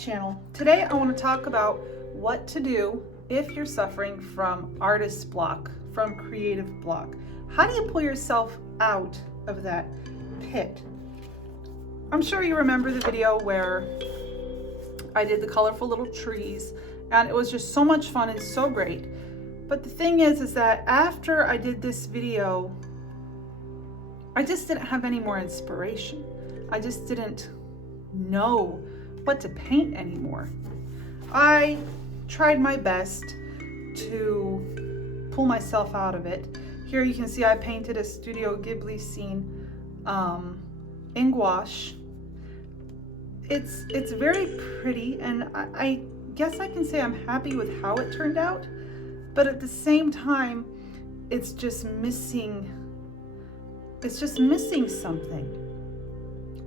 channel. Today I want to talk about what to do if you're suffering from artist block, from creative block. How do you pull yourself out of that pit? I'm sure you remember the video where I did the colorful little trees, and it was just so much fun and so great. But the thing is that after I did this video, I just didn't have any more inspiration. I just didn't know what to paint anymore. I tried my best to pull myself out of it. Here you can see I painted a Studio Ghibli scene in gouache. It's very pretty, and I guess I can say I'm happy with how it turned out, but at the same time, it's just missing something.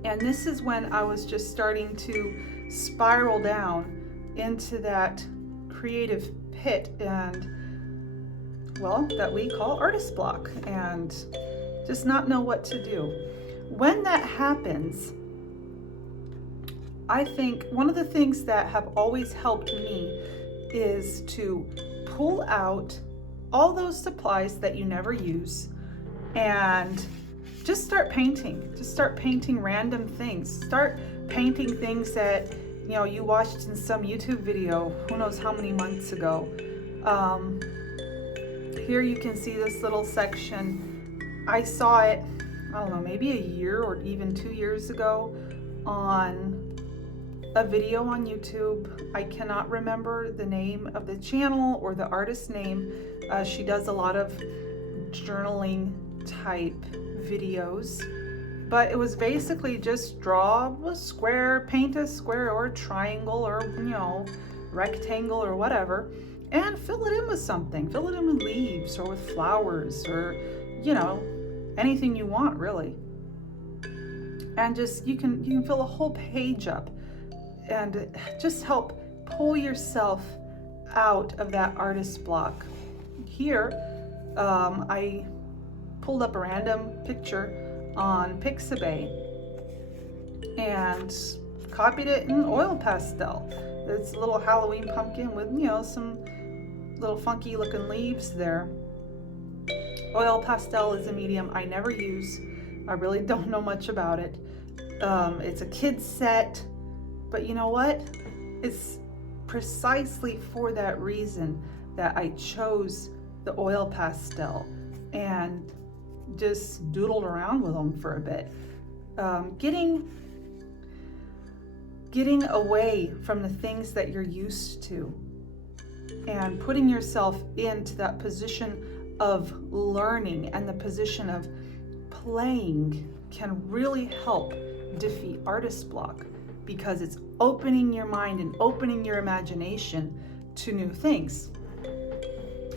And this is when I was just starting to spiral down into that creative pit, and well, that we call artist block, and just not know what to do. When that happens, I think one of the things that have always helped me is to pull out all those supplies that you never use and just start painting. Just start painting random things. Start painting things that you watched in some YouTube video who knows how many months ago. Here you can see this little section. I saw it, I don't know, maybe a year or even 2 years ago on a video on YouTube. I cannot remember the name of the channel or the artist's name. She does a lot of journaling type videos, but it was basically just draw a square, paint a square or a triangle or rectangle or whatever, and fill it in with something. Fill it in with leaves or with flowers or anything you want, really. And just you can fill a whole page up and just help pull yourself out of that artist block. Here I pulled up a random picture on Pixabay and copied it in oil pastel. It's a little Halloween pumpkin with some little funky looking leaves there. Oil pastel is a medium I never use. I really don't know much about it. It's a kid's set, but you know what? It's precisely for that reason that I chose the oil pastel and just doodled around with them for a bit. Getting away from the things that you're used to and putting yourself into that position of learning and the position of playing can really help defeat artist block, because it's opening your mind and opening your imagination to new things.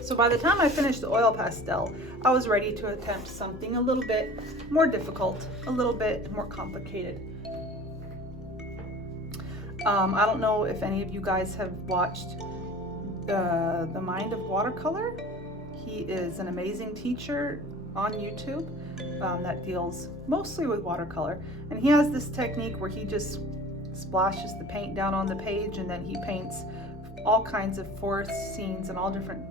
So by the time I finished the oil pastel, I was ready to attempt something a little bit more difficult, a little bit more complicated. I don't know if any of you guys have watched The Mind of Watercolor. He is an amazing teacher on YouTube that deals mostly with watercolor. And he has this technique where he just splashes the paint down on the page, and then he paints all kinds of forest scenes and all different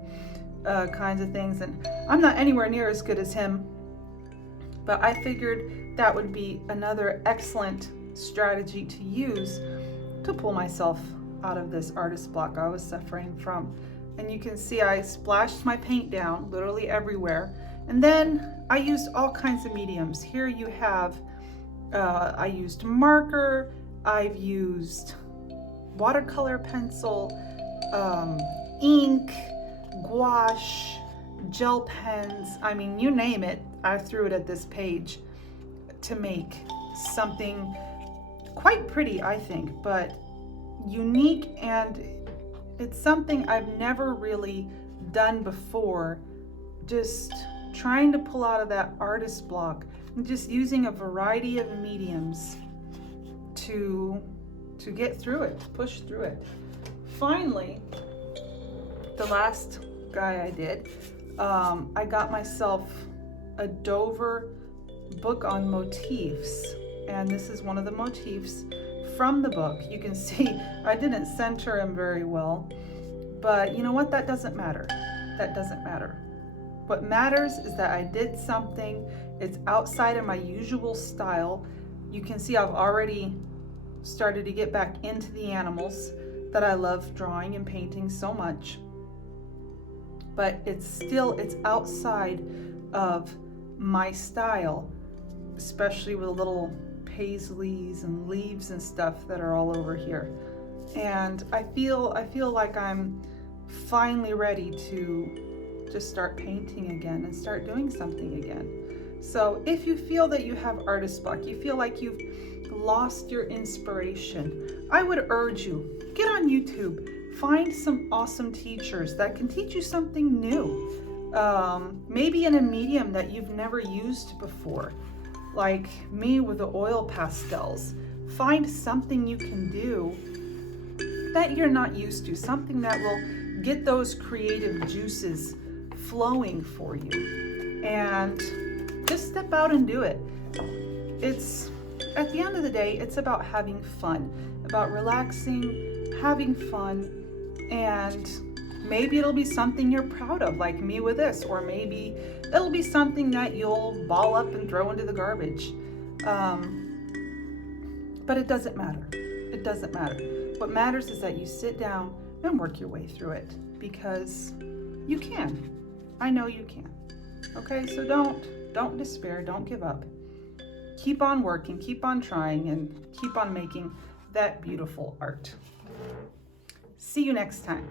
kinds of things. And I'm not anywhere near as good as him, but I figured that would be another excellent strategy to use to pull myself out of this artist block I was suffering from. And you can see I splashed my paint down literally everywhere, and then I used all kinds of mediums. Here you have I used marker, I've used watercolor pencil, ink, gouache, gel pens. I mean, you name it, I threw it at this page to make something quite pretty, I think, but unique, and it's something I've never really done before. Just trying to pull out of that artist block and just using a variety of mediums to get through it, to push through it. Finally, the last guy I did, I got myself a Dover book on motifs, and this is one of the motifs from the book. You can see I didn't center him very well, but you know what? That doesn't matter. That doesn't matter. What matters is that I did something. It's outside of my usual style. You can see I've already started to get back into the animals that I love drawing and painting so much. But it's outside of my style, especially with little paisleys and leaves and stuff that are all over here. And I feel like I'm finally ready to just start painting again and start doing something again. So if you feel that you have artist block, you feel like you've lost your inspiration, I would urge you, get on YouTube, find some awesome teachers that can teach you something new. Maybe in a medium that you've never used before, like me with the oil pastels. Find something you can do that you're not used to, something that will get those creative juices flowing for you, and just step out and do it. It's, at the end of the day, it's about having fun, about relaxing, having fun, and maybe it'll be something you're proud of, like me with this, or maybe it'll be something that you'll ball up and throw into the garbage. But it doesn't matter. It doesn't matter. What matters is that you sit down and work your way through it, because you can. I know you can. Okay, so don't despair, don't give up. Keep on working, keep on trying, and keep on making that beautiful art. See you next time.